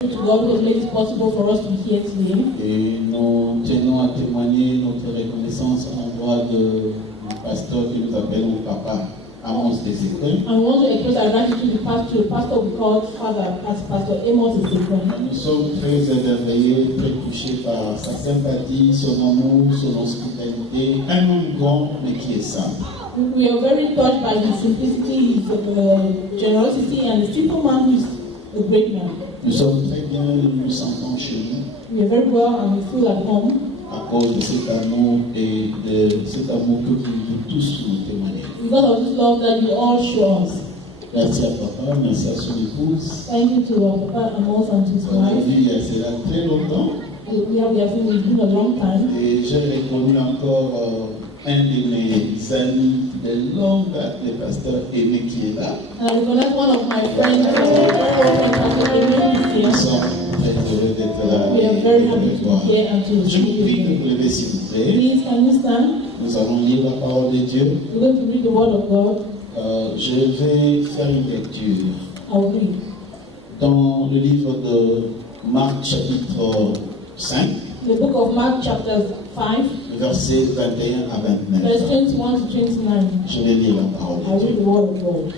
To God who has made it possible for us to be here today. Et nous tenons à témoigner notre reconnaissance à l'endroit du pasteur qui nous appelle mon papa, Amos Ezekwel. I want to express our gratitude to the pastor we call Father, as Pastor Amos Ezekwel. Nous sommes très émerveillés, très touchés par sa sympathie, son amour, son hospitalité. Un homme grand, mais qui est simple. We are very touched by his simplicity, his generosity, and the simple man who is a great man. Nous sommes très bien, nous nous sentons chez nous. We are very well and we feel at home. À cause de cet amour et de cet amour que vous tous nous témoignez. Because of this love that you all show us. Merci à papa, merci à son épouse. Thank you to our Papa Amos and to his wife. Aujourd'hui, c'est là très longtemps. We have seen it's been a long time. Et j'ai reconnu encore un de mes amis de longue date, le pasteur Aimé qui est là. And I recognize one of my friends, Pastor Aimé, is Nous here. sommes très heureux d'être là. We are very happy to be here and to Je vous receive prie de you. vous lever s'il vous plaît. Please, can you stand? Nous allons lire la parole de Dieu. We're going to read the word of God. Je vais faire une lecture I will read. dans le livre de Marc chapitre 5, The book of Mark, chapter 5, versets 21 à 29. verse 21 to 29. Je vais lire la parole I de Dieu. read the word of God.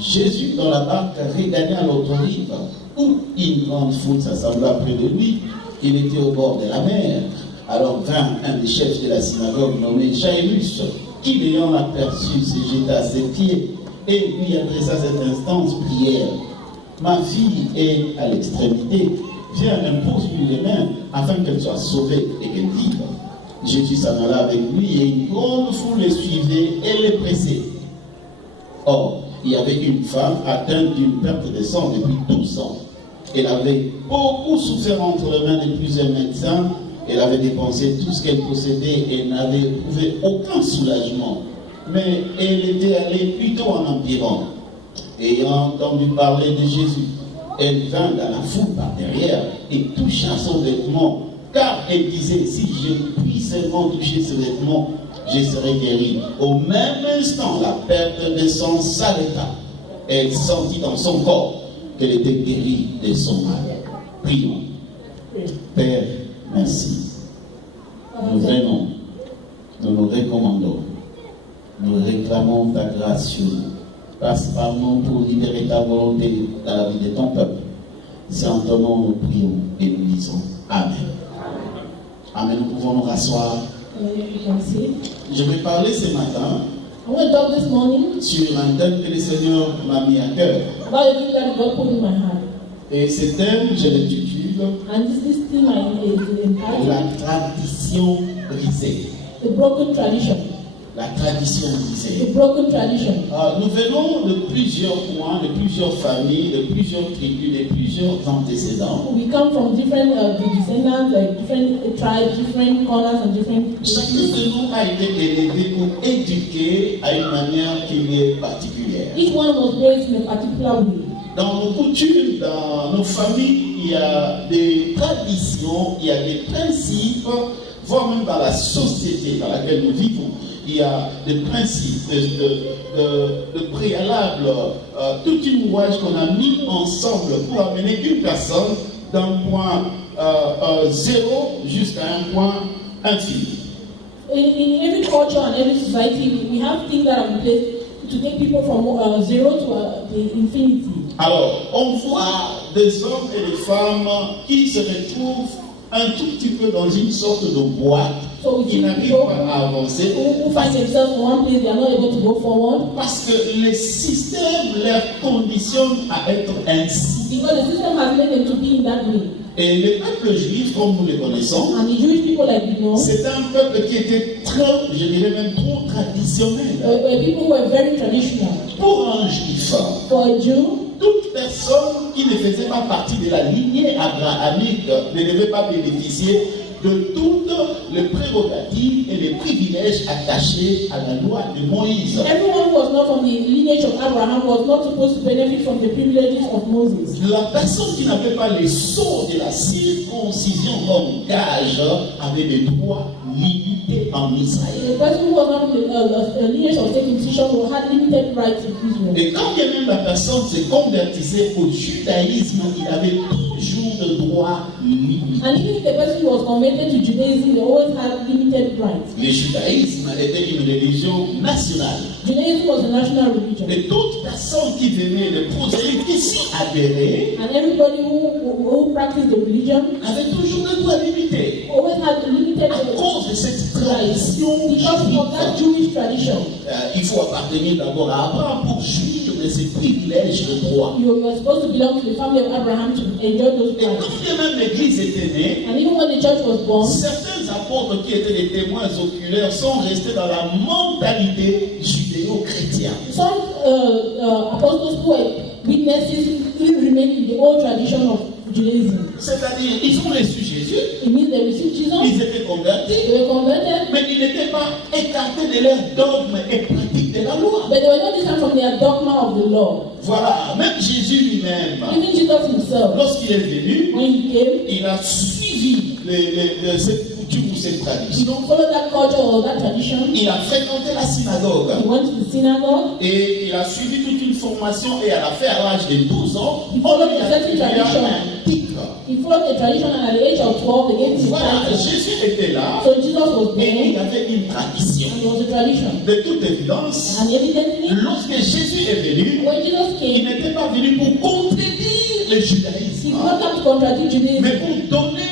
Jésus, dans la barque, regagna l'autre rive, où une grande foule s'assembla près de lui. Il était au bord de la mer. Alors vint un des chefs de la synagogue nommé Jairus, qui, l'ayant aperçu, se jeta à ses pieds et lui adressa cette instance prière. Ma fille est à l'extrémité. Viens, impose-lui les mains, afin qu'elle soit sauvée et qu'elle vive. Jésus s'en alla avec lui et une grande foule le suivait et le pressait. Or, il y avait une femme atteinte d'une perte de sang depuis 12 ans. Elle avait beaucoup souffert entre les mains de plusieurs médecins. Elle avait dépensé tout ce qu'elle possédait et n'avait éprouvé aucun soulagement. Mais elle était allée plutôt en empirant. Ayant entendu parler de Jésus, elle vint dans la foule par derrière et toucha son vêtement. Car elle disait, si je puis seulement toucher ce vêtement, je serai guéri. Au même instant, la perte de sang s'arrêta. Elle sentit dans son corps qu'elle était guérie de son mal. Prions. Père, merci. Nous venons, nous nous recommandons, nous réclamons ta grâce sur nous. Passe par nous pour libérer ta volonté dans la vie de ton peuple. C'est en ton nom nous prions et nous disons Amen. Amen. Nous pouvons nous rasseoir. Je vais parler ce matin I want to talk this morning sur un thème que le Seigneur m'a mis à cœur. about a thing that God put in my heart. Et ce thème, je l'intitule And this theme is entitled La tradition brisée. The Broken Tradition. La tradition brisée. The Broken Tradition. Nous venons de plusieurs points, de plusieurs familles, de plusieurs tribus, de plusieurs antécédents. We come from different descendants, different tribes, different corners and different Chacun de nous a été élevé ou éduqué à une manière qui lui est particulière. Each one was raised in a particular way. Dans nos coutumes, dans nos familles, il y a des traditions, il y a des principes, voire même dans la société dans laquelle nous vivons. Il y a des principes, de préalables, toute une ouvrage qu'on a mis ensemble pour amener une personne d'un point 0 jusqu'à un point infini. In every culture and every society, we have things that are in place to take people from zero to the infinity. Alors, on voit des hommes et des femmes qui se retrouvent un tout petit peu dans une sorte de boîte. So Qui n'arrivent pas à avancer who find themselves in one place, they are not able to go forward parce que le système leur conditionne à être ainsi. because the system has made them to be in that way. Et le peuple juif, comme nous le connaissons, And the Jewish people, like you know, c'est un peuple qui était trop, je dirais même trop traditionnel. were people who were very traditional. Pour un juif, For a Jew, toute personne qui ne faisait pas partie de la lignée abrahamique ne devait pas bénéficier de toutes les prérogatives et les privilèges attachés à la loi de Moïse. everyone who was not from the lineage of Abraham was not supposed to benefit from the privileges of Moses. La personne qui n'avait pas les sceaux de la circoncision comme gage avait des droits limités en Israël. The person who was not from the lineage of circumcision had limited rights in Israel. Et quand bien même la personne se convertissait au judaïsme, il avait toujours droits limités. And even if the person was converted to Judaism, they always had limited rights. Le judaïsme était une religion nationale. Judaism was a national religion. Et d'autres personnes qui venaient, les prosélytes qui s'y adhéraient, And everybody who practiced the religion avaient toujours des droits limités. always had limited À rights. cause de cette tradition Because of that juive, Jewish tradition. il faut appartenir d'abord à Abraham pour jouir de ses privilèges de droit. You were supposed to belong to the family of Abraham to enjoy those Et rights. quand bien même l'Église était née, And even when the church was born, certains apôtres qui étaient des témoins oculaires sont restés dans la mentalité judéo-chrétienne. some apostles who were witnesses still remain in the old tradition of Judaism. C'est-à-dire, ils ont reçu Jésus, It means they received Jesus, ils étaient convertis, they were converted, mais ils n'étaient pas écartés de leurs dogmes et pratiques de la loi. but they were not distant from their dogma of the law. Voilà, même Jésus lui-même, Even Jesus himself, lorsqu'il est venu, when he came, il a suivi cette coutume ou cette he tradition. followed that culture or that tradition. Il a fréquenté la synagogue He went to the synagogue. et il a suivi toute une formation et à la fin, à l'âge de 12 ans, Il on followed lui the a certain donné tradition. un titre. He followed the tradition, and at the age of 12, they gave him a Voilà, title. Jésus était là So Jesus was et il y born, avait une tradition. and it was a tradition. De toute évidence, And evidently, lorsque Jésus est venu, when Jesus il came, n'était pas venu pour contredire le he judaïsme, did not come to contradict Judaism, mais pour donner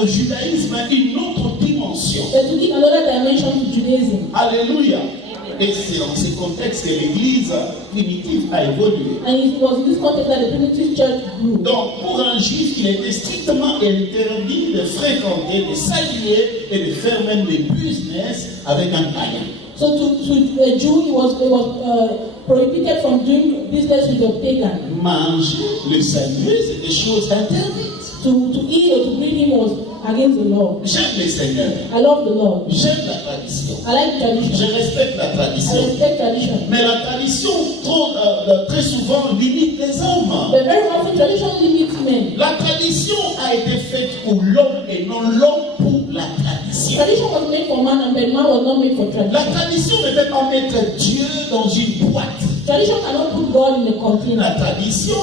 au judaïsme une autre dimension. but to give another dimension to Judaism. Alléluia. Et c'est dans ce contexte que l'Église primitive a évolué. And it was in this context that the primitive church grew. Donc, pour un juif, il était strictement interdit de fréquenter, de s'allier et de faire même des business avec un païen. So to a Jew, it was prohibited from doing business with a pagan. Manger, le saluer, c'est des choses interdites. To eat or to greet him was against the law. J'aime le Seigneur. I love the law. J'aime la tradition. I like Je tradition. respecte la I tradition. respect tradition. Mais la tradition, très souvent, limite les hommes. But very often, tradition limits men. La tradition a été faite pour l'homme et non l'homme pour la tradition. Tradition was made for man, and man was not made for La tradition. tradition ne peut pas mettre Dieu dans une boîte. Tradition cannot put God in a La container. tradition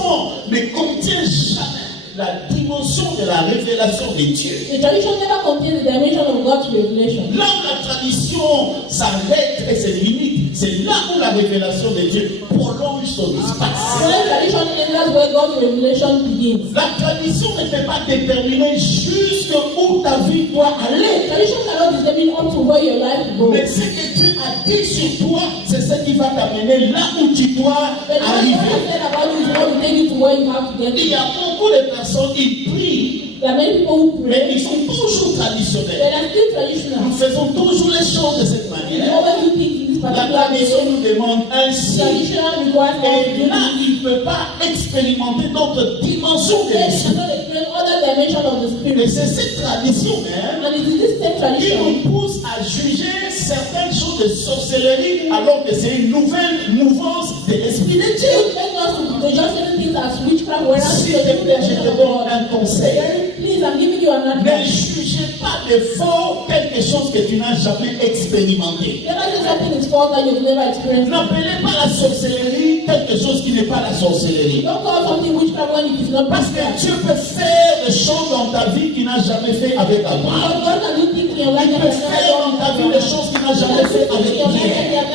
ne contient jamais la dimension de la révélation de Dieu. The tradition never contains the dimension of God's revelation. Là où la tradition s'arrête et se limite, c'est là où la révélation de Dieu prolonge son espace. When tradition ends, that's where God's revelation begins. La tradition ne peut pas déterminer jusqu'où ta vie doit aller. Tradition cannot determine up to where your life goes. Mais ce que Dieu a dit sur toi, c'est ce qui va t'amener là où tu dois But what God arriver. said about you is what will take you to where you have to get Il y to. a beaucoup de personnes qui prient, There are many people who mais pray, ils sont toujours but traditionnels. they are still traditional. Nous faisons toujours les choses de cette You manière. always do things in this La particular tradition way. nous demande ainsi. Traditional requires us to Et do là, this. il ne peut pas expérimenter d'autres dimensions de They l'esprit. cannot experience other dimension of the Et spirit. c'est cette tradition même And it is this same qui tradition nous pousse à juger certaines choses de sorcellerie alors que c'est une nouvelle mouvance de l'esprit de Dieu. which makes us to judge certain things as witchcraft, whereas S'il it's te a plaît, je te donne un conseil. Please, I'm giving you an Ne advice. jugez pas de fort quelque chose que tu n'as jamais expérimenté. Never say something is false that you've never experienced. N'appelez pas la sorcellerie quelque chose qui n'est pas la sorcellerie. Don't call something witchcraft when it is not Parce que witchcraft. Dieu peut faire des choses dans ta vie qu'il n'a jamais fait avec Abraham. Because God can do things in your life Il that peut has never faire dans ta vie done. des choses qu'il n'a jamais fait avec Pierre.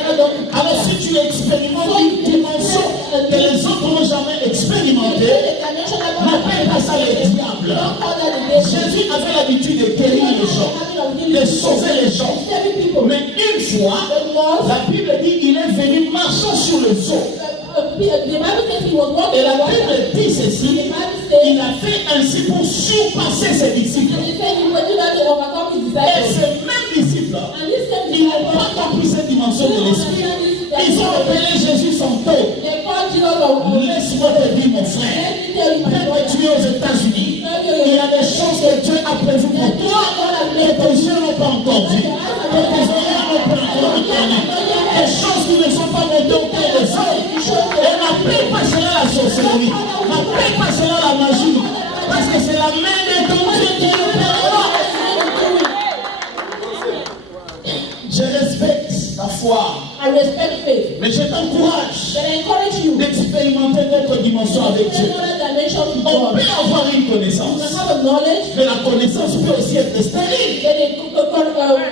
Alors si tu expérimentes une dimension que les autres n'ont jamais expérimentée, n'appelle pas ça le diable. Jésus avait l'habitude de guérir les gens, de sauver les gens. Mais une fois, la Bible dit qu'il est venu marchant sur le eau. Et la Bible dit ceci, il a fait ainsi pour surpasser ses disciples. Et ces mêmes disciples, ils n'ont pas compris cette dimension de l'esprit. Ils ont appelé Jésus son taux. Laisse-moi te dire, mon frère, quand tu es aux États-Unis, il y a des choses que Dieu a prévues pour toi et que tes yeux n'ont pas encore vues, que tes oreilles n'ont pas encore entendues. Des choses qui ne sont pas montées au cœur des hommes. Et n'appelle pas cela la sorcellerie, n'appelle pas cela la magie, parce que c'est la main de ton Dieu qui le fera. Je respecte la foi. I I respect faith. Mais je t'encourage But I encourage you. d'expérimenter notre dimension avec Dieu. Another dimension to On God. peut avoir une You connaissance, can have a knowledge, mais la connaissance peut aussi être stérile. but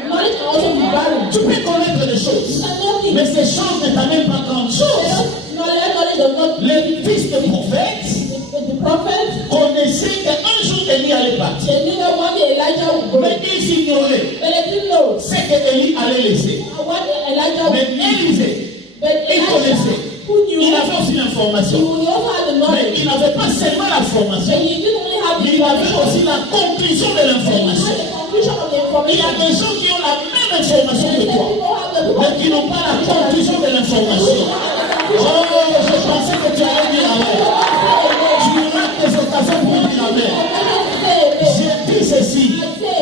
knowledge can also be barren. Tu peux connaître des You choses, can know things. mais ces choses ne t'amènent pas grande chose. Knowledge does not. Les fils de prophètes The prophet, connaissaient qu'un jour Élie allait partir, they knew that one day Elijah would go. mais ils ignoraient But they didn't know ce qu'Élie allait laisser. what Elijah Mais would do. Élisée, But il Elijah, connaissait. who knew, Il avait aussi l'information, he also had the mais knowledge. il n'avait pas seulement l'information, But he didn't only have the il avait information. aussi la conclusion de He l'information. had the conclusion of the Il y a information. des gens qui ont la même information And que some toi, people have the mais qui n'ont pas la conclusion de l'information. Oh, je pensais que tu allais dire amen. Tu auras tes occasions pour dire amen. J'ai dit ceci.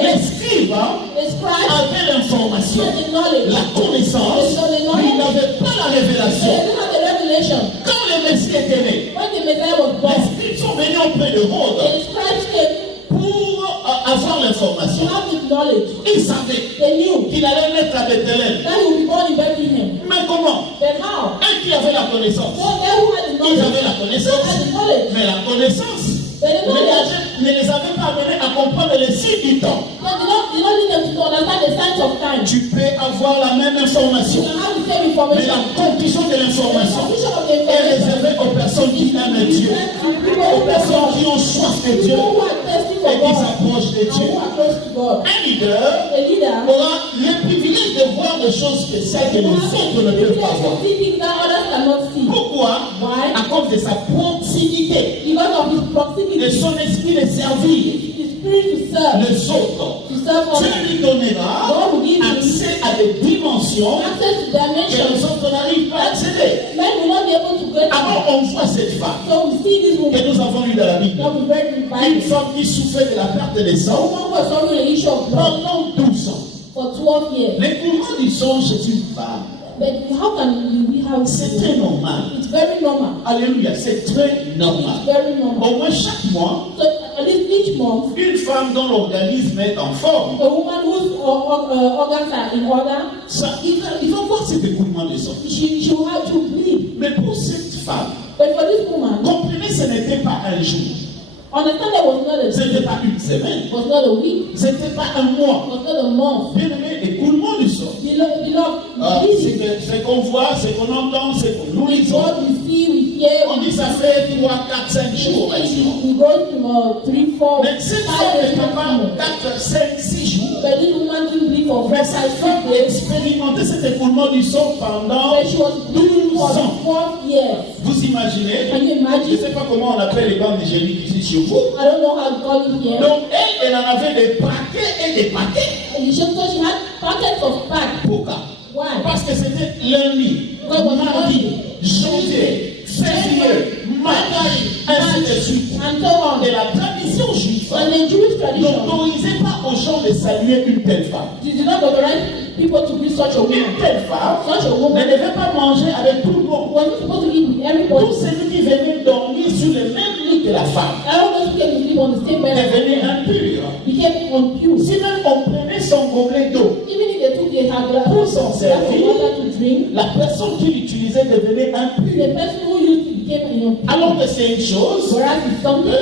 Les scribes The scribe avaient l'information, had the knowledge. la connaissance, mais ils n'avaient pas la They révélation. didn't have the revelation. Quand le Messie est né, When the Messiah was les born, scribes sont venus auprès de Rhodes the scribes came pour avoir to l'information. have the knowledge. Ils savaient They knew qu'il allait naître à Bethléem. that he would be born in Bethlehem. Mais comment? But how? Un qui avait la connaissance. So they who had the Ils knowledge avaient la had connaissance, the knowledge. mais la connaissance But the knowledge ne les avait pas amenés à comprendre les signes du temps. did not lead them to understand the signs of time. Tu peux avoir la même You information, can have the same mais information. la conclusion de The l'information conclusion of the est information réservée aux personnes qui aiment Dieu, aux personnes qui ont soif de Dieu people who are thirsty for et qui God s'approchent de and Dieu. who are close to God. Un leader A leader aura le privilège de voir des choses spéciales que les autres ne peuvent pas voir. see things that others cannot see. Pourquoi? Why? À cause de sa proximité, Because of his de proximity, son esprit de servir his spirit to serve les autres. Dieu Dieu lui donnera God will give you accès à des dimensions access to que dimensions les autres n'arrivent pas à accéder. men will not be able to get to. Alors on voit cette femme So we see this woman que nous avons lue dans la Bible. that we read in the Une Bible. femme qui souffrait de la perte des sangs Someone was suffering an issue of blood pendant 12 ans. for 12 years. L'écoulement du sang chez une femme, But how can we have c'est très normal. It's very normal. Alléluia, c'est très It's normal. very normal. Au moins chaque mois, So at least each month, une femme dont l'organisme est en forme, a woman whose organs are in order, il va voir cet écoulement de sang. she will have to bleed. Mais pour cette femme, But for this woman, comprenez, ce n'était pas un jour, understand that was not a ce n'était pas une semaine, was not a week, ce n'était pas un mois. was not a month. Bien aimé, écoulement du sang. Beloved, Ce qu'on voit, ce qu'on entend, ce que nous lisons. what we see, we hear, On dit ça fait 3, 4, 5 jours maximum. we go to 3, 4, Mais cette 5 femme days n'était pas maximum. 4, 5, 6 jours. But this woman didn't bleed for 4, Mais 5, cette 6 femme days. expérimentait cet écoulement du sang pendant But she was bleeding 12 for ans. 12 years. Vous imaginez? Can you Je ne imagine? sais pas comment on appelle les bandes hygiéniques ici chez vous. I don't know how to call it here. Donc elle en avait des paquets et des paquets. And she had packets of packs. Pourquoi? Why? Parce que c'était lundi, mardi, janvier, février, mars, ainsi de suite. And so on. Et la tradition juive And the Jewish tradition n'autorisait pas aux gens de saluer une telle femme. did not authorize people to be such a woman. Une telle femme Such a ne woman devait pas manger avec tout le monde. was not supposed to eat with everybody. Tout celui qui venait dormir sur le même lit que la femme Everyone who came to live on the same bed devenait impur. became impure. Si même on prenait son gobelet d'eau, Even if they took their hand pour s'en servir, water to drink, la personne qui l'utilisait devenait impure. the person who used it became impure. Alors que c'est une chose, Whereas it's something,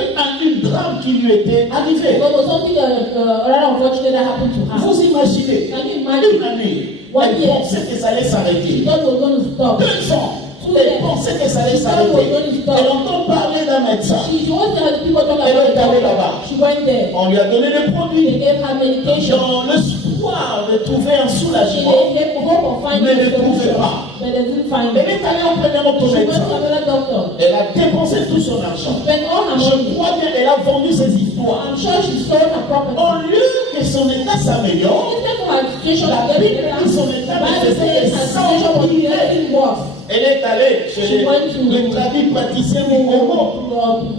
une drame qui lui était arrivée. but was something rather unfortunate that happened to her. Vous imaginez, Can you imagine? une année, One elle year. pensait que ça allait s'arrêter. She thought it was going to stop. 2 ans, elle pensait que ça allait s'arrêter. Elle entend parler d'un médecin. She was there, the people talking Elle about est allée it. là-bas. She went there. On lui a donné des They produits gave her medication. dans l'espoir de trouver un She soulagement. they hope of finding Mais ne a solution, trouvait pas. but they didn't find Elle it. est allée auprès d'un autre She went to médecin. another doctor. Elle a dépensé tout son argent. Spent all her Je money. crois bien qu'elle a vendu ses histoires. I'm sure she sold her property. Au lieu que son état s'améliore, Instead of her situation la to get Bible better, dit son état Bible ne faisait says que her situation was s'empirer. getting worse. Elle est allée chez les tradis praticiens Mongomo.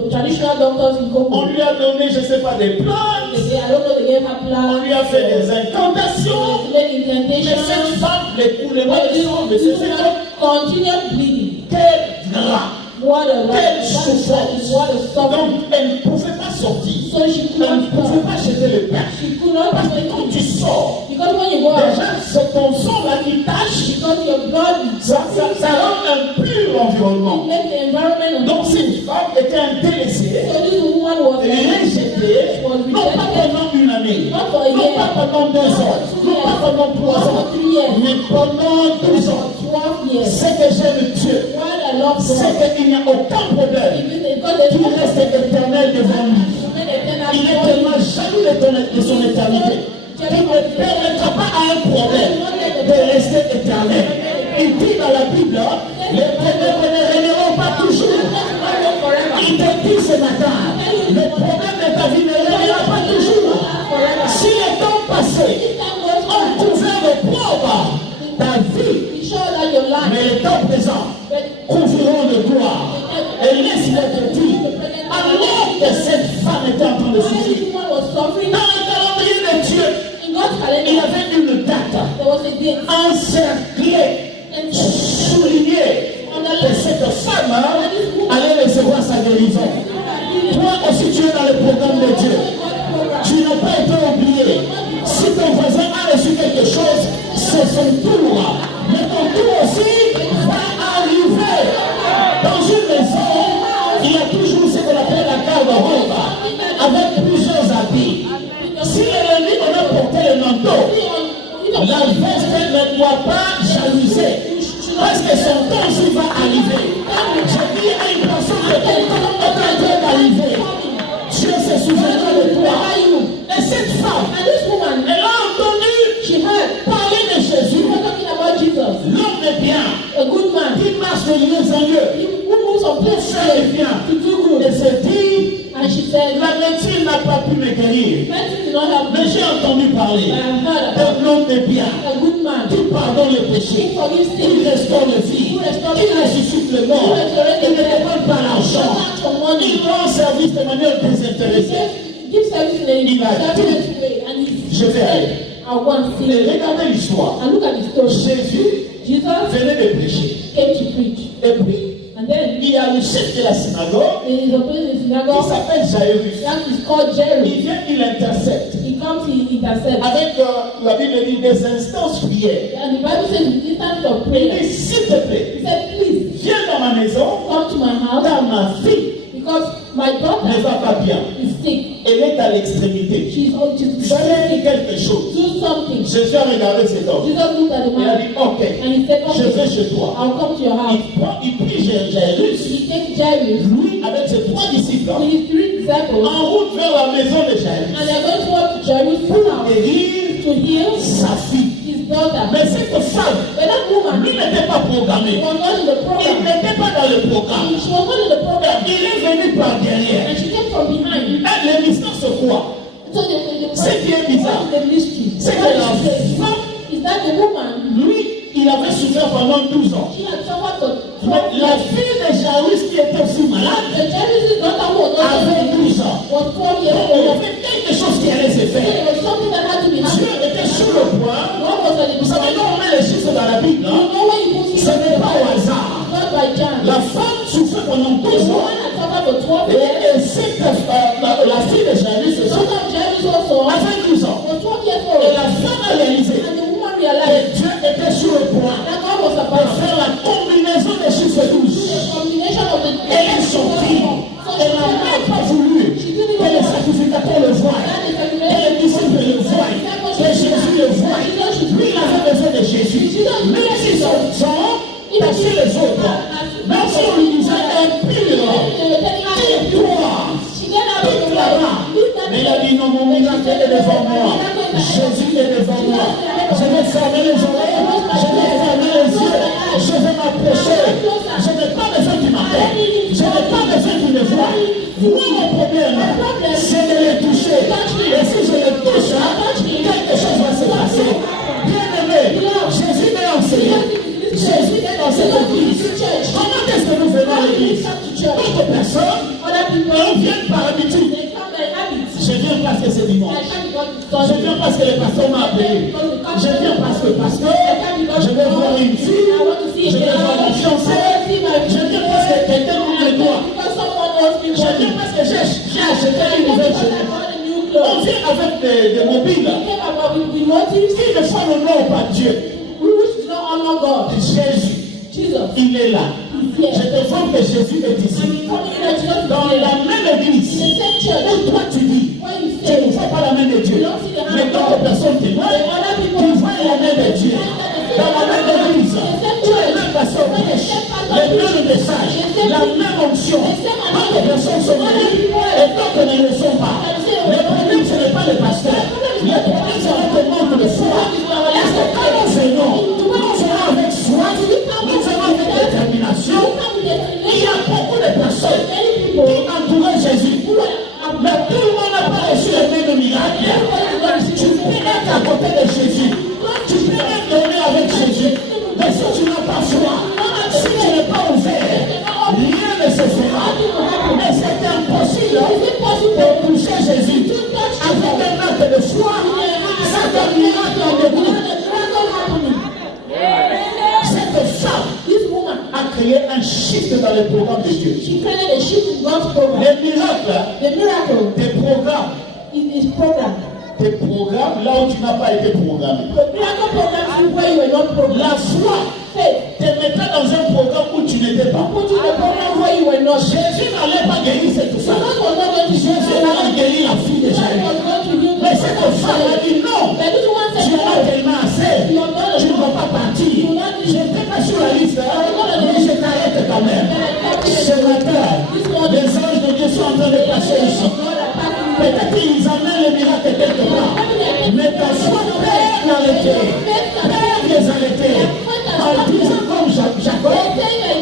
The traditional doctors in On Congo, lui a donné, je ne sais pas, des plantes. I don't know, they gave her On plans. lui a fait des incantations. Made Mais cette incantations. femme, l'écoulement But de this sang de ses woman écoles, continued bleeding. quel drame. What a Quelle life. souffrance. What a suffering. Donc, elle ne pouvait pas sortir. So she could Elle ne not pouvait stop. pas jeter le pain. She could not Parce que quand tu sors, because when you go out, déjà, c'est ton sang là qui tâche Because your blood Ça rend impur l'environnement. makes the environment. Donc cette femme était intéressée, So this woman was rejetée, non pas pendant une année, not for a non year, pas pendant 2 ans, non pas pendant 3 not ans, for 3 years, mais pendant 12 ans. 12 years. C'est que j'aime Dieu. While I love C'est God, qu'il n'y a aucun problème because there's qui no reste éternel devant lui. Il est tellement jaloux de son éternité qu'il ne permettra pas à un problème de rester éternel. Il dit dans la Bible, les problèmes ne régneront pas toujours. Il te dit ce matin, le problème de ta vie ne régnera pas toujours. Si les temps passés ont couvert de pauvres ta vie, mais les temps présents couvriront de gloire. Et laisse-moi te dire, alors que cette femme était en train de souffrir, dans le calendrier de Dieu, il y avait une date encerclée, soulignée, que cette femme allait recevoir sa guérison. Toi aussi tu es dans le programme de Dieu. Tu n'as pas été oublié. Si ton voisin a reçu quelque chose, c'est son tour. Mais ton tour aussi va arriver. Dans une maison, il y a toujours ce qu'on appelle la garde-robe, avec plusieurs habits. Si le lundi on a porté le manteau, la veste ne doit pas jalouser. Parce que son temps aussi va arriver. Je dis à une personne que ton temps est en train d'arriver. Dieu se souviendra de toi. Et cette femme, elle a entendu parler de Jésus. L'homme est bien. Il marche de lieu en lieu. Pour faire le bien. Et se dit, la médecine n'a pas pu me guérir. Mais j'ai entendu parler d'un homme de bien qui pardonne le péché, qui restaure le vie, qui ressuscite le mort, qui ne demande pas l'argent, il rend service de manière désintéressée. Il a dit, je vais aller. Et regardez l'histoire. Jésus venait de prêcher. Et puis, il y a le chef de la synagogue qui s'appelle Jairus. Il vient, il intercepte. Avec la Bible dit des instances prières. Il dit s'il te plaît, viens dans ma maison, car ma fille ne va pas bien. Elle est à l'extrémité. Fais quelque chose. Jésus a regardé cet homme. Il a dit ok, je vais chez toi. Il prie Jairus. Lui avec ses 3 disciples en route vers la maison de Jairus pour guérir sa fille. Mais cette femme, lui n'était pas programmé. Il n'était pas dans le programme. Il est venu par derrière. Le mystère c'est quoi? Ce qui est bizarre, c'est que la femme, lui, il avait souffert pendant 12 ans. Mais la fille de Jairus qui était aussi malade avait 12 ans. Il y avait quelque chose qui allait se faire. Dieu était sur le point. Vous savez, quand on met les chiffres dans la Bible, ce n'est pas au hasard. La femme souffrait pendant 12 ans. Et la fille de Jairus avait 12 ans. Et la femme a réalisé. Et Dieu était sur le point de faire la combinaison des chiffres 12. Elle est sortie. Elle n'a même pas voulu que les sacrificateurs le voient. Et les disciples le voient. Que Jésus le voit. Lui, il avait besoin de Jésus. Même si son sang passait les autres. Même si on lui disait impur. Tais-toi. Mais il a dit non, mon miracle est devant moi. Jésus est devant moi. Je vais fermer les oreilles. Je vais fermer les yeux. Je vais m'approcher. Je n'ai pas besoin qu'il m'appelle. Je n'ai pas besoin qu'il me voie. Moi, mon problème, c'est de les toucher. Et si je les touche, quelque chose va se passer. Bien aimé, Jésus m'a enseigné. Jésus est dans cette église. Comment est-ce que nous venons à l'église? D'autres personnes viennent par habitude. Je viens parce que c'est dimanche. Je viens parce que le pasteur m'a appelé. Je viens parce que je vais voir une fille. Je vais voir mon fiancé. Je viens parce que quelqu'un me doit. Je viens parce que j'ai acheté une nouvelle chemise. On vient avec des mobiles. Ils ne font l'honneur pas Dieu. honor God. Jésus, Jesus. il est là. He's Je here. te vois que Jésus est And ici. he's telling you that Jesus is Dans here. la même In église, the same church. où toi tu vis, When you tu ne say, vois pas la main de Dieu. you don't see the hand Mais of d'autres God. personnes témoignent, tu vois la main de Dieu. Dans la même église, où les mêmes personnes prêchent, les mêmes messages, la même onction. D'autres personnes sont venues et d'autres ne le sont pas. Le problème, ce n'est pas le pasteur. Le problème, c'est notre manque de foi. Est-ce que quand nous venons avec foi, nous venons avec détermination, il y a beaucoup de personnes qui entourent Jésus. Mais tout le monde n'a pas reçu le même miracle. Tu peux être à côté de Jésus. Tu peux même donner avec Jésus. Mais si tu n'as pas foi, si tu n'es pas ouvert, rien ne se fera. Mais c'est impossible de toucher Jésus avec un acte de foi. Ça te miracle en debout. Cette femme, This woman, a créé un shift dans le programme de Dieu. she created a shift in God's program. Les miracles, The miracle tes programmes, is program. là où tu n'as pas été programmé. The miracle program is where you were not programmed. La foi Faith te mettra dans un programme où tu n'étais pas. put you in a program where you were not. Jésus n'allait pas guérir cette So femme. God was not going to Jésus heal her. allait guérir la fille de God Jaïr. was going to heal Mais cette femme a dit non. But this one Tu said, en as no, tellement assez. Tu ne vas pas partir. Je n'étais pas sur la liste, mais je t'arrête quand même. Ce matin, les anges de Dieu sont en train de passer ici. Peut-être qu'ils amènent le miracle quelque part. Mais ta foi perd l'arrêté. Perd les arrêtés. En disant comme Jacob,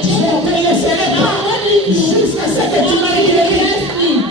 je ne te laisserai pas jusqu'à ce que tu m'aies guéri.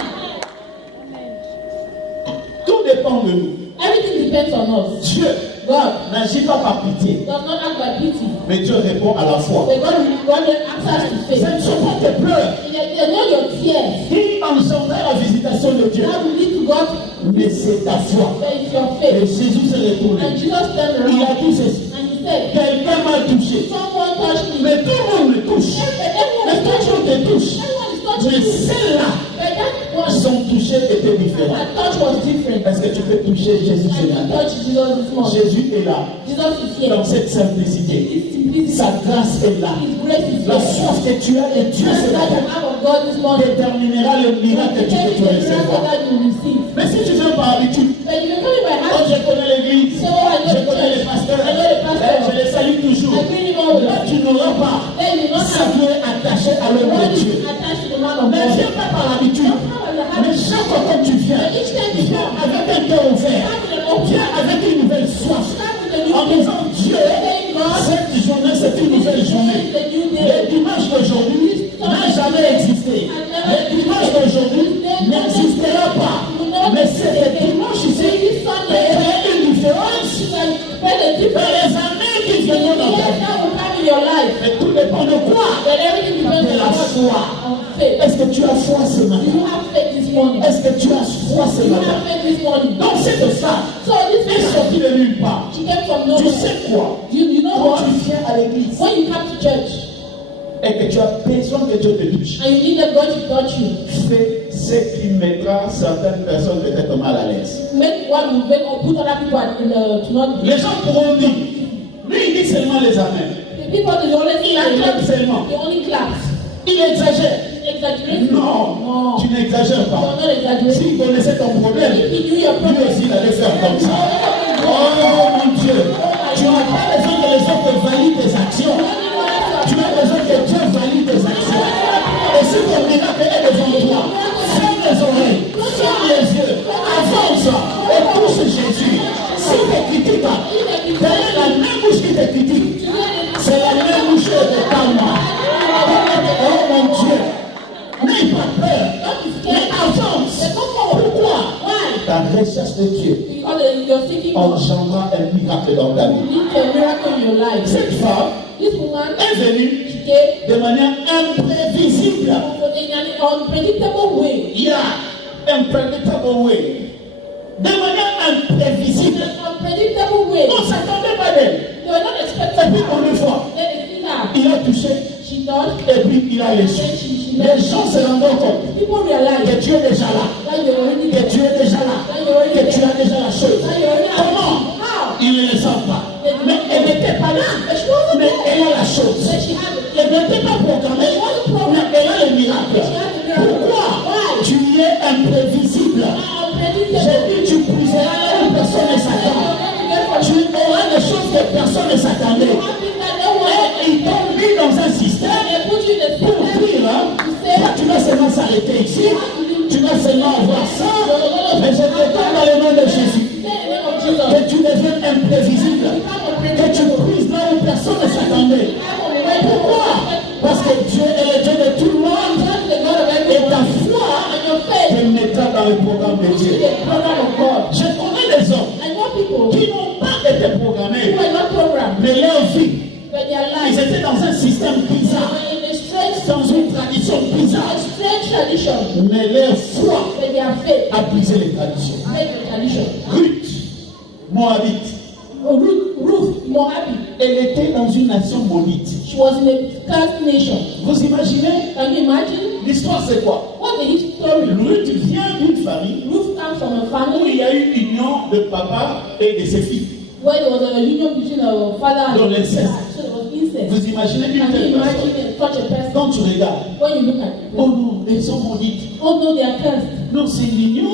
Tout dépend de nous. everything depends on us. Dieu God n'agit pas par pitié, does not act by pity. mais Dieu répond à la foi. But God answers to Ce faith. ne sont pas tes pleurs They know your tears. qui engendrent la visitation de Dieu, That will lead to God, mais c'est ta foi. but it's your Et faith. Jésus s'est retourné. And Jesus turned Il a around dit ceci. and he said, Quelqu'un m'a touché. someone touched me. Mais tout le monde me touche. Mais tout le monde te touche. Everyone is Mais touching you. celle-là, But that one, son toucher était différent. that touch was different. Est-ce que tu peux toucher Jésus ce And he matin? touched Jesus this morning. Jésus est là, Jesus is here. dans cette simplicité. His simplicity, Sa grâce est là. His grace is La here. soif que tu as de Dieu Just ce like matin the love of God this morning. déterminera le miracle que tu Take peux the te miracle recevoir. that you receive. Mais si tu viens par habitude, But if you come in my oh, house, je connais l'église, say, oh, I know je the connais les church, pasteurs, I know the pastor, je les salue toujours. I greet him always. Là, tu n'auras pas Then you not ça have qui est attaché à l'œuvre God de is Dieu. attached to the man of Ne God. viens pas par l'habitude, mais chaque fois que tu viens, viens avec un cœur ouvert, viens avec une nouvelle soif, en disant Dieu, cette journée c'est une nouvelle journée. Le dimanche d'aujourd'hui n'a jamais existé. Le dimanche d'aujourd'hui n'existera pas. Mais c'est le dimanche ici qui fait une différence dans les années qui viendront dans ta vie. Mais tout dépend de quoi? De la foi. Est-ce que tu as foi ce matin? Est-ce que tu as foi ce matin? Donc cette femme est sortie de nulle part. Tu sais quoi? You know Quand what? tu viens à l'église When you come to church et que tu as besoin que Dieu te touche, and you need that God to touch you, fais ce qui mettra certaines personnes peut-être mal à l'aise. make one who make or put other people to not. Les gens pourront dire, lui il dit seulement les amens. The people they always Il acclame seulement. they only clap. Il exagère. Exaggerate. Non, tu n'exagères You pas. are not exaggerating. S'il connaissait ton problème, If he knew your lui problem, aussi il allait faire comme ça. Oh mon Dieu, tu n'as pas besoin que les autres valident tes actions. Tu as besoin que Dieu valide tes actions. Et si ton miracle est devant toi, ferme les oreilles, ferme les yeux, avance et touche Jésus. Si tu critiques, derrière la même bouche qui te critique, c'est la même bouche qui te calme. Oh mon Dieu, n'aie pas peur, mais avance. Pourquoi? Ta recherche de Dieu because you're seeking God. engendra un miracle dans ta vie. You need a miracle in your life. Cette femme This woman est venue came de manière imprévisible. in an unpredictable way. Il y a unpredictable way. De manière imprévisible. An unpredictable way. On ne s'attendait pas d'elle. They were not Et expecting puis her. on le voit. Then they see her. Il a touché She touched. et puis il a reçu. Then she Les gens se rendent compte People que realize Dieu est déjà là. that you're already Que there. Dieu est déjà là. Que tu as déjà la chose. That you're already Comment? How? Ils ne le savent pas. Mais elle n'était pas là. But she wasn't s'arrêter ici. Tu vas seulement avoir ça. Mais je te donne dans le nom de Jésus que tu deviennes imprévisible. Que tu prises là où personne ne s'attendait. Pourquoi? Parce que Dieu est le Dieu de tout le monde. Et ta foi te mettra dans le programme de Dieu. Je connais des hommes qui n'ont pas été programmés. Mais leur vie, ils étaient dans un système bizarre. Dans une tradition bizarre. Mais leur foi a brisé les traditions. Ruth, Moabite. Ruth, Moabite. Elle était dans une nation maudite. She was in a cursed nation. Vous imaginez? Can you imagine? L'histoire c'est quoi? What the history? Ruth vient d'une famille Ruth comes from a où family il y a eu une union de papa et de ses filles. where there was a union between a father and Dans a l'inceste. child. So there was incest. Vous imaginez une Can you telle personne? imagine such a person? Quand tu regardes, When you look at oh non, elles sont maudites. oh no, they are cursed. Non, c'est l'union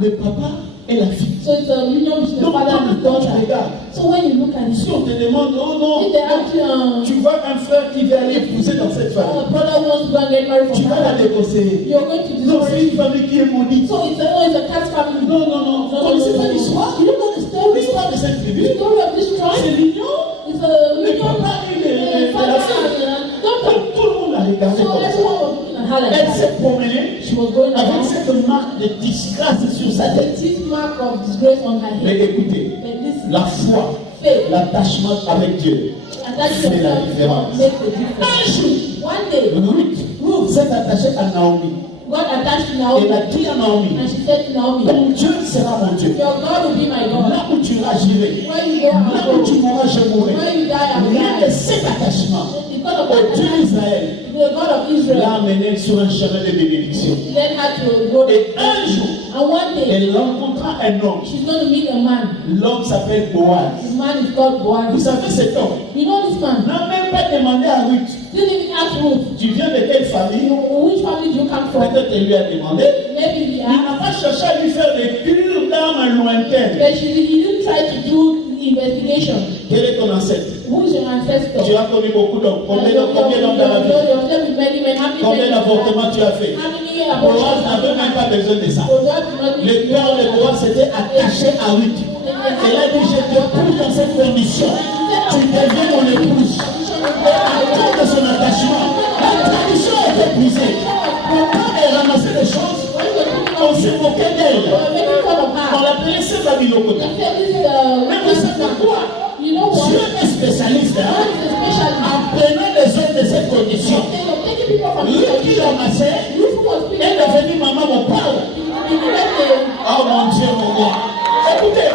de papa et la fille. So it's a union between the Donc father and the quand tu daughter. regardes, So when you look at it, si on te demande, oh non, if they ask you, tu vois un frère qui veut aller épouser dans cette a famille, brother wants to go and get married tu from vas la her, déconseiller. you're going to Non, c'est discourage. une famille qui est maudite. So it's a cursed family. Non, non, non. Vous ne connaissez pas l'histoire? You don't know the story. L'histoire de cette The tribu, story of this c'est tribe. l'union. It's a Le union. papa et The father la fille. and daughter. Donc, tout le monde l'a regardé So comme ça. everyone was looking at her like Elle that. s'est promenée She was going avec around cette marque de disgrâce sur sa with tête. this mark of disgrace on her Mais head. écoutez, And this la foi, faith, l'attachement avec Dieu. attaching fait la yourself différence. makes the Un difference. jour, One day, Ruth s'est attachée à Naomi. God attached to Elle Naomi, a dit à Naomi, and she said to Naomi, ton Dieu sera mon Dieu. your God will be my God. Là où tu iras, j'irai. When you go, Là où I'll tu go. mourras, je mourrai. When you die, I'll Rien de die. cet attachement The God of au Dieu Israel, d'Israël the God of Israel, l'a amené sur un chemin de bénédiction. led her to go. Et un jour, And one day, elle rencontra un homme. she's going to meet a man. L'homme s'appelle Boaz. The man is called Vous Boaz. savez, cet homme You know this man? n'a même pas demandé à Ruth, Didn't even ask Ruth, tu viens de quelle famille? which family do you come from? Peut-être elle lui a demandé. Maybe he Il asked. n'a pas cherché à lui faire des cures d'âmes lointaines. But he didn't try to do the investigation. Quel est ton ancêtre? Who is your ancestor? Tu as connu beaucoup d'hommes. Combien d'hommes dans la vie? Combien d'avortements tu as fait? Boaz n'avait même pas besoin de ça. Le cœur de Boaz s'était attaché à Ruth. Elle a dit, je te pousse dans cette condition. Tu deviens mon épouse. À cause de son attachement, la tradition a été brisée. Quand elle ramassait des choses, on se moquait d'elle. On l'appelait Sébabilokota. Mais vous savez quoi? Dieu est spécialiste en prenant les hommes de cette condition. Lui qui ramassait est devenu maman mon père. Oh mon Dieu, mon roi. Écoutez,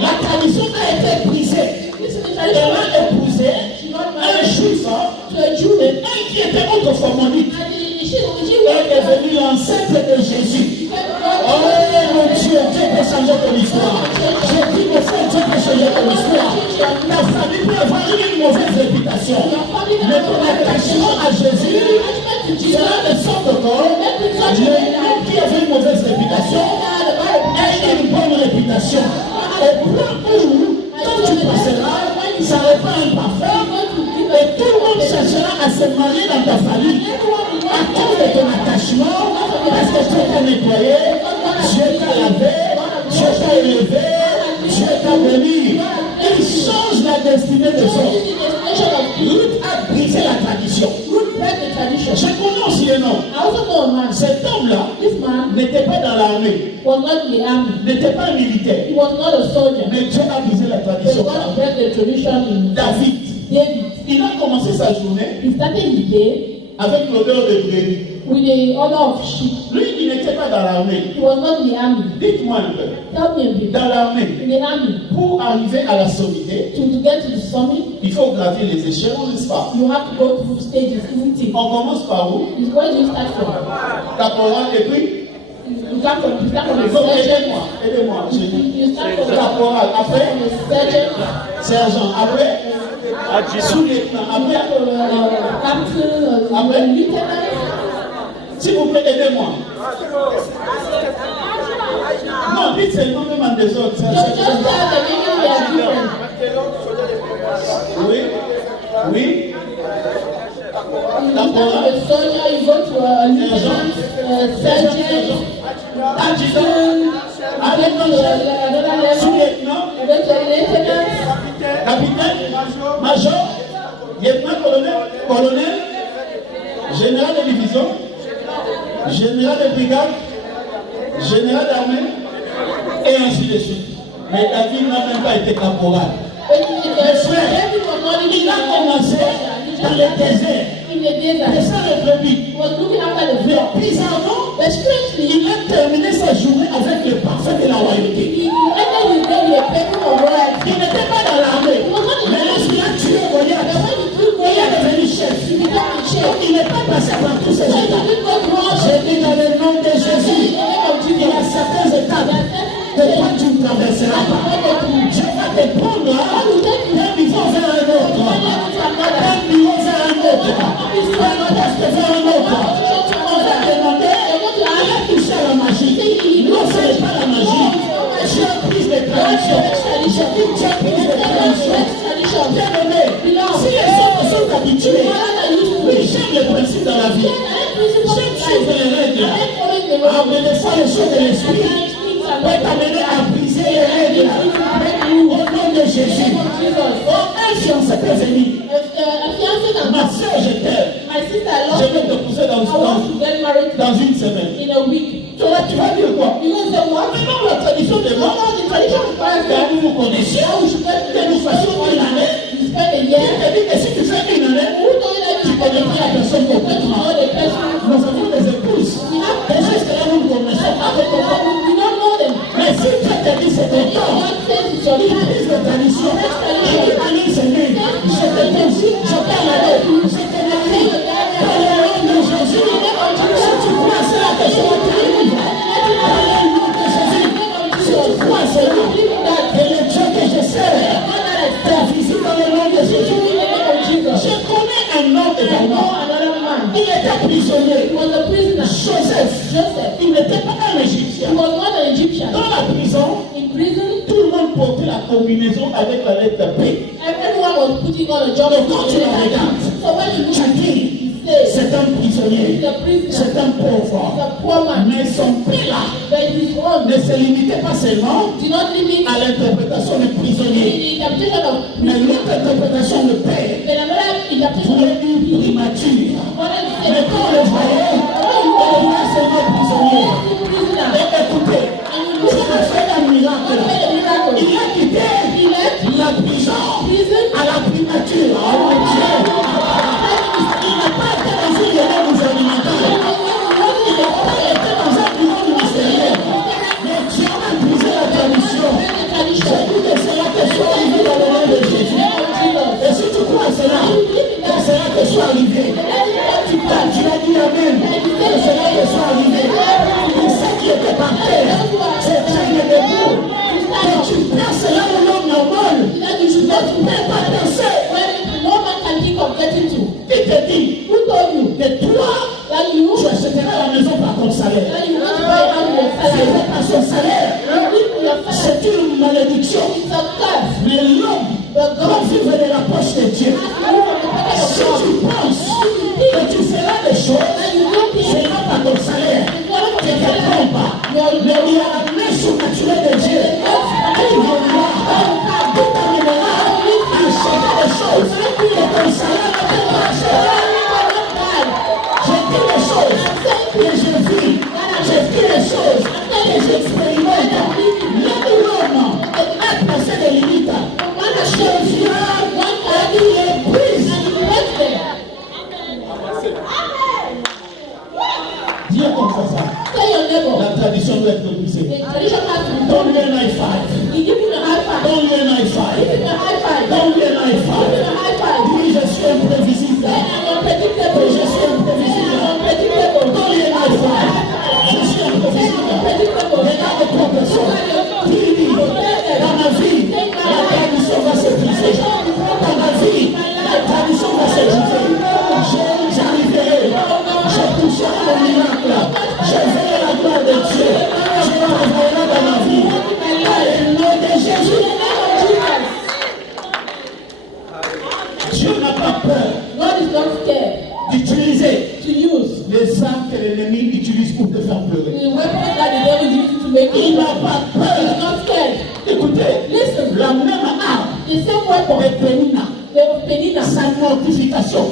la tradition a été brisée. Elle a épousé un juif et un qui était autreformonite. Elle est devenue l'ancêtre de Jésus. Oh mon Dieu, Dieu peut changer ton histoire. J'ai dit mon frère, Dieu peut changer ton histoire. Ta famille peut avoir une mauvaise réputation. Mais ton attachement à Jésus sera de sorte que l'homme qui avait une mauvaise réputation ait une bonne réputation. Au point où, quand tu passeras, ça répand un parfum et tout le monde cherchera à se marier dans ta famille à cause de ton attachement, parce que Dieu t'a nettoyé, Dieu t'a lavé, Dieu t'a élevé, Dieu t'a béni. Il change la destinée des hommes. Ruth a brisé la tradition. Je connais aussi un homme. Cet homme-là n'était pas dans l'armée, n'était pas un militaire. Mais Dieu a brisé la tradition. David, il a commencé sa journée avec l'odeur de brebis. With the order of sheep. Lui, il n'était pas dans l'armée. He was not in the army. Dites-moi un peu. Tell me a bit. Dans l'armée, In the army, pour arriver à la sommité, to get to the summit, il faut gravir les échelons, n'est-ce pas? you have to go through stages, isn't it? On commence par où? It's where do you start from? Caporal et puis? You start from the Donc, sergeant. aidez-moi. You start from Caporal, après? the sergeant. Sergent, après? Sous-lieutenant, après? Captain, lieutenant. S'il vous plaît, aidez-moi. Non, dites seulement même en désordre. Just tell the meaning we are different. Oui, oui. You start from a soldier, you go to a lieutenant. sous-lieutenant, capitaine, major, lieutenant-colonel, colonel, général de division, général de brigade, général d'armée, et ainsi de suite. Mais David n'a même pas été caporal. Mes frères, il a commencé dans le désert. C'est ça le brebis. Mais bizarrement, il a terminé sa journée avec le parfum de la royauté. Il n'était pas dans l'armée. Mais lorsqu'il a tué Goliath, il est devenu chef. Donc il n'est pas passé par tous ces étapes. J'ai dit dans le nom de Jésus, il y a certaines étapes que toi tu ne traverseras pas. Je vais te prendre d'un niveau vers un autre. D'un niveau vers un autre. D'un poste vers un autre. On va demander, il a touché à la magie. Non, ce n'est pas la magie. J'ai pris des traditions. J'ai dit, j'ai pris des traditions. Bien aimé, si les autres sont habitués, oui, j'aime les principes dans la vie. J'aime suivre les règles. Mais des fois, les choses de l'esprit peut t'amener à briser les règles. Au nom de Jésus. Un fiancé peut venir. Ma soeur, je t'aime. Je vais te pousser dans une semaine. Tu vas dire quoi? Mais non, la tradition demande que nous nous connaissions, que nous fassions une année. Il te dit que si tu fais une année, tu connaîtras la personne complètement. Nous avons des épouses. Des choses que là nous ne connaissons pas. Mais si Dieu te dit c'est ton temps, il brise la tradition. Allez, Seigneur, je te dis, je t'aime, je te marie. Dans le nom de Jésus, si tu crois cela, que je t'arrive. Dans le nom de Jésus, si tu crois cela, que le Dieu que je sers t'a visité dans le nom de Jésus. Je connais un homme également. Il était prisonnier. Joseph, il n'était pas un Égyptien. Dans la prison, tout le monde portait la combinaison avec la lettre P. Donc quand tu la regardes, tu dis, c'est un prisonnier, c'est un pauvre. Mais son paix là ne se limitait pas seulement à l'interprétation du prisonnier, mais l'autre interprétation de paix voulait dire primature. Mais quand on le voyait, on voulait seulement prisonnier. Et écoutez, Dieu a fait un miracle. Il a quitté la prison à la primature. Oh mon Dieu! Il n'a pas été dans une ligne gouvernementale. Il n'a pas été dans un bureau ministériel. Mais Dieu a brisé la tradition. J'ai dit que c'est là que soit arrivé dans le nom de Jésus. Et si tu crois à cela, c'est là que soit arrivé. Tu l'as dit Amen. C'est là que soit arrivé. Il sait qui était par terre. C'est Dieu debout. Quand tu penses là au nom normal, tu ne peux pas penser. Qui te dit que toi, tu achèteras la maison par ton salaire. C'est par son salaire. C'est une malédiction. Mais l'homme doit vivre de la poche de Dieu. Si tu penses que tu feras des choses, c'est pas par ton salaire. Tu ne te trompes pas. Mais il y a la main surnaturelle de Dieu qui viendra, qui t'amènera à acheter des choses que ton salaire ne peut pas acheter. Je dis les choses que je vis. Je dis les choses que j'expérimente. L'homme a passé des limites. Je viens à dire les prises. Dis comme ça. La tradition doit être brisée. Donne-lui un high five. Donne-lui un high five. Donne-lui un high five. Dis je suis imprévisible. Je suis imprévisible. Donne-lui un high five. Je suis imprévisible. Regarde trois personnes. Dis dans ma vie, la tradition va se briser. Dans ma vie, la tradition va se briser. J'arriverai. Je toucherai le miracle. Je verrai la gloire de Dieu. Je travaillerai dans ma vie. Il n'a pas peur. He's not scared. Écoutez, Listen. la même arme The same weapon. de Pénina, The Penina. sa mortification,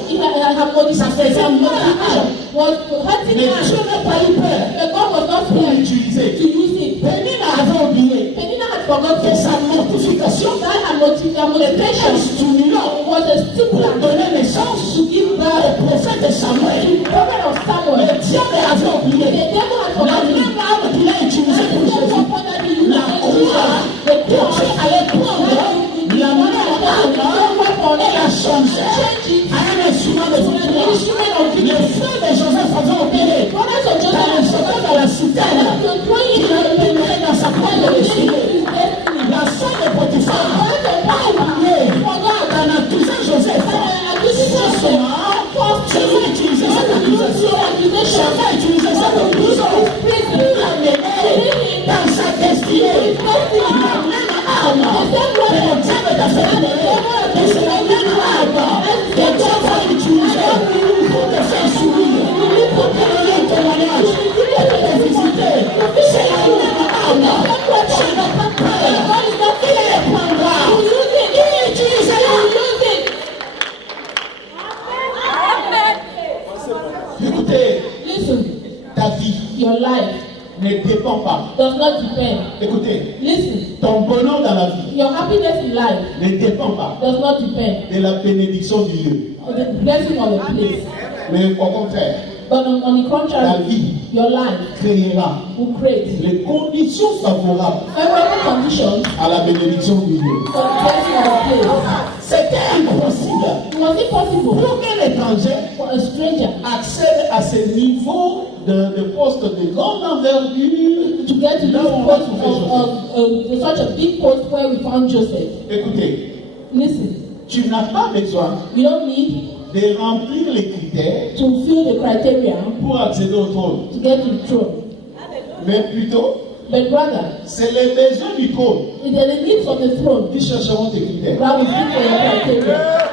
Ça faisait mal à Anne. was hurting Mais her. Dieu n'a pas eu peur But God was not pour scared l'utiliser. to use it. Pénina avait oublié Penina had que forgotten sa mortification that her était un motivation stimulant was a pour stimulant donner naissance to give birth au prophète de Samuel. to the prophet of Samuel. Le diable avait The oublié devil had la forgotten même arme qu'il a utilisée pour the same Jésus. weapon that he used La croix, the que Dieu cross. allait prendre la même arme et la changer à un instrument de victoire. Le frère de Joseph avait oublié Brothers of dans le Joseph chemin dans la citerne, il a pénétré dans sa propre destinée. La soeur de Potiphar a oublié qu'en accusant Joseph, forcément, tu vas utiliser cette accusation. Chacun a utilisé cette accusation pour l'amener dans sa destinée. La même arme que le diable t'a fait donner, et c'est la même arme que Dieu va utiliser pour te faire sourire, pour te donner un témoignage, pour te visiter. C'est la même arme. Tu n'as pas peur. Il les prendra. Il utilisera. Écoutez, Listen, ta vie your life ne dépend pas. does not depend. Écoutez, Listen, ton bonheur dans la vie your happiness in life ne dépend pas does not depend de la bénédiction du lieu. on the blessing of the place. Mais au contraire, But on the ta contrary, vie your life créera will create les conditions favorables favorable conditions à la bénédiction du lieu. for the blessing of the place. C'était impossible Was it possible pour qu'un étranger for a stranger accède à ce niveau de poste de grande envergure to get to là this où on va post trouver Joseph? such a big post where we found Joseph? Écoutez, Listen, tu n'as pas besoin you don't need de remplir les critères to fill the criteria pour accéder au trône, to get to the throne. mais plutôt, But brother, c'est les besoins du trône it is the needs of the throne qui chercheront tes critères. that will fit for your criteria.